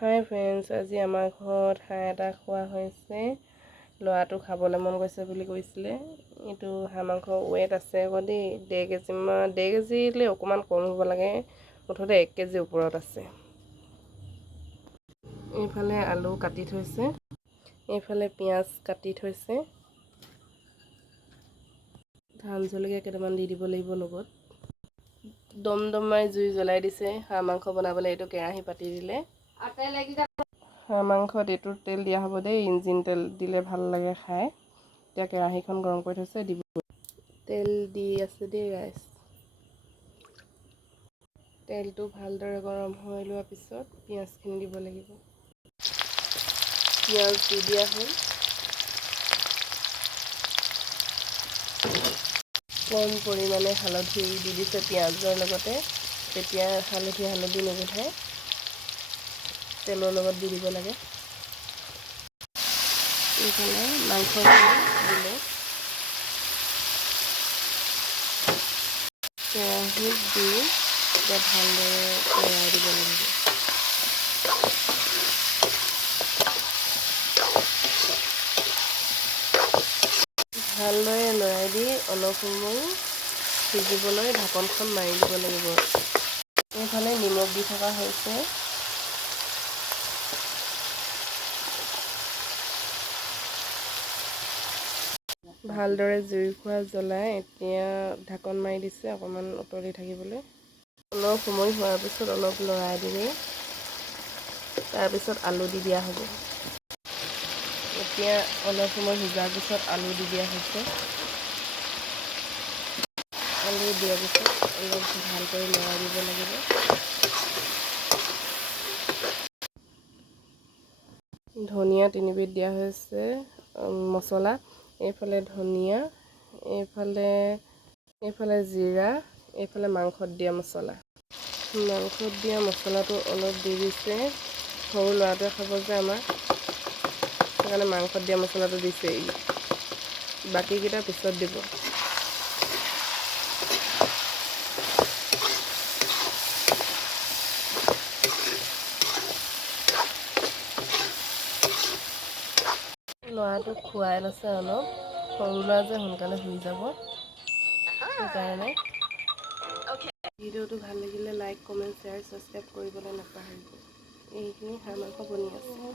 হাই friends, আজি আমাৰ ঘৰত হাঁহ এটা খোৱা হৈছে। ল'ৰাটো খাবলৈ মন গৈছে বুলি কৈছিলে। এইটো হাঁহ মাংস ৱেট আছে আকৌ দেই, 1.5 কেজিলৈ অকণমান কম হ'ব লাগে, মুঠতে 1 কেজিৰ ওপৰত আছে। এইফালে আলু কাটি থৈছে, এইফালে পিঁয়াজ কাটি থৈছে, ধান জলকীয়া কেইটামান দি দিব লাগিব লগত। দমদমাই জুই জ্বলাই দিছে হাঁহ মাংস বনাবলৈ। এইটো কেৰাহী পাতি দিলে। হাঁহ মাংসত এইটো তেল দিয়া হ'ব দেই, ইঞ্জিন তেল দিলে ভাল লাগে খাই। এতিয়া কেৰাহীখন গৰম কৰি থৈছে, দিব তেল দি আছে দেই ৰাইজ। তেলটো ভালদৰে গৰম হৈ লোৱাৰ পিছত পিঁয়াজখিনি দিব লাগিব। পিঁয়াজ দি দিয়া হ'ল। কম পৰিমাণে হালধি দি দিছে পিঁয়াজৰ লগতে। তেতিয়া হালধি নুগুন্ধায়, তেলৰ লগত দি দিব লাগে। এইফালে মাংসখিনি দিলে, কেৰাহীত দি এতিয়া ভালদৰে লৰাই দিব লাগিব। ভালদৰে লৰাই দি অলপ সময় সিজিবলৈ ঢাকনখন মাৰি দিব লাগিব। এইফালে নিমখ দি থকা হৈছে। ভালদৰে জুইকুৰা জ্বলাই এতিয়া ঢাকন মাৰি দিছে অকণমান উতলি থাকিবলৈ। অলপ সময় হোৱাৰ পিছত অলপ লৰাই দিলে, তাৰপিছত আলু দি দিয়া হ'ব। এতিয়া অলপ সময় সিজাৰ পিছত আলু দি দিয়া হৈছে। আলু দিয়াৰ পিছত অলপ ভালকৈ লৰাই দিব লাগিব। ধনিয়া 3 বিধ দিয়া হৈছে মছলা। এইফালে ধনিয়া, এইফালে জিৰা, এইফালে মাংসত দিয়া মছলা। মাংসত দিয়া মছলাটো অলপ দি দিছে। সৰু ল'ৰাটোৱে খাব যে আমাৰ, সেইকাৰণে মাংসত দিয়া মছলাটো দিছে। বাকীকেইটা পিছত দিব। ল'ৰাটোক খুৱাই লৈছে অলপ, সৰু ল'ৰা যে সোনকালে শুই যাব, সেইকাৰণে। ভিডিঅ'টো ভাল লাগিলে লাইক, কমেণ্ট, শ্বেয়াৰ, ছাবস্ক্ৰাইব কৰিবলৈ নাপাহৰিব। এইখিনি হাঁহ মাংস বনি আছে।